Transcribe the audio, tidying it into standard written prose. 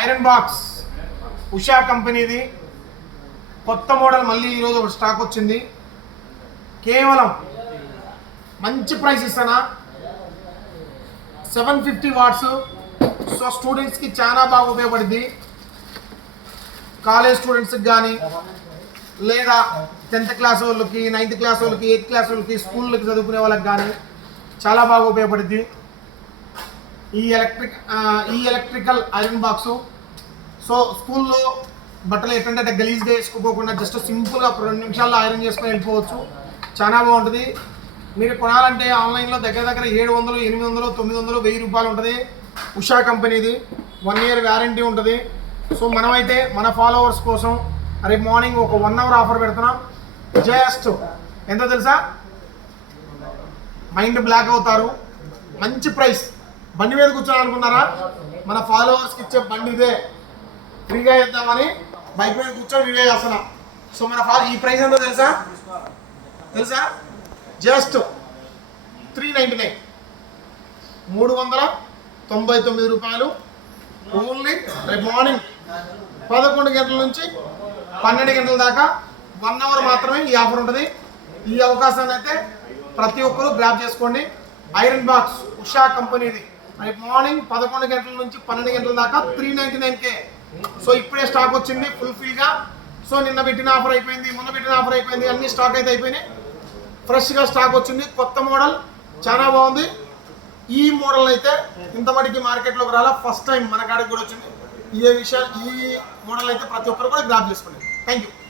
Iron box Usha కంపెనీది కొత్త model మళ్ళీ ఈరోజు ఒక స్టాక్ వచ్చింది. కేవలం మంచి ప్రైస్ ఇస్తానా, 750 వాట్స్. సో స్టూడెంట్స్కి చాలా బాగా ఉపయోగపడుద్ది. కాలేజ్ స్టూడెంట్స్కి కానీ లేదా 10th క్లాస్ వాళ్ళకి, 9th క్లాస్ వాళ్ళకి, 8th క్లాస్ వాళ్ళకి, స్కూళ్ళకి చదువుకునే వాళ్ళకి కానీ చాలా బాగా ఉపయోగపడుద్ది ఈ ఎలక్ట్రికల్ ఐరన్ బాక్సు. సో స్కూల్లో బట్టలు ఎట్లంటే గలీజ్గా వేసుకోకుండా జస్ట్ సింపుల్గా 2 నిమిషాల్లో ఐరన్ చేసుకొని వెళ్ళిపోవచ్చు. చాలా బాగుంటుంది. మీరు కొనాలంటే ఆన్లైన్లో దగ్గర 700, 800, 900, 1000 రూపాయలు ఉంటుంది. ఉషా కంపెనీది 1 year వ్యారంటీ ఉంటుంది. సో మనమైతే మన ఫాలోవర్స్ కోసం రేపు మార్నింగ్ ఒక 1 hour ఆఫర్ పెడుతున్నాం. జస్ట్ ఎంత తెలుసా, మైండ్ బ్లాక్ అవుతారు. మంచి ప్రైస్. బండి మీద కూర్చోాలనుకున్నారా, మన ఫాలోవర్స్కి ఇచ్చే బండి ఇదే. ఫ్రీగా ఇద్దామని బైక్ మీద కూర్చొని వీడియో చేస్తున్నా. సో మన ఈ ప్రైస్ ఎంతో తెలుసా జస్ట్ 399, 399 రూపాయలు. ఓన్లీ రేపు మార్నింగ్ 11 గంటల నుంచి 12 గంటల దాకా 1 hour మాత్రమే ఈ ఆఫర్ ఉంటుంది. ఈ అవకాశాన్ని అయితే ప్రతి ఒక్కరూ గ్రాబ్ చేసుకోండి. ఐరన్ బాక్స్ ఉషా కంపెనీది రేపు మార్నింగ్ 11 గంటల నుంచి 12 గంటల దాకా 399K. సో ఇప్పుడే స్టాక్ వచ్చింది ఫుల్ఫిల్గా. సో నిన్న పెట్టిన ఆఫర్ అయిపోయింది, మొన్న పెట్టిన ఆఫర్ అయిపోయింది, అన్ని స్టాక్ అయితే అయిపోయినాయి. ఫ్రెష్గా స్టాక్ వచ్చింది. కొత్త మోడల్ చాలా బాగుంది. ఈ మోడల్ అయితే ఇంతమటికి మార్కెట్లోకి రాలా, ఫస్ట్ టైం మన కాడికి కూడా వచ్చింది. ఈ మోడల్ అయితే ప్రతి ఒక్కరు కూడా గ్రాబ్ చేసుకోండి. Thank you.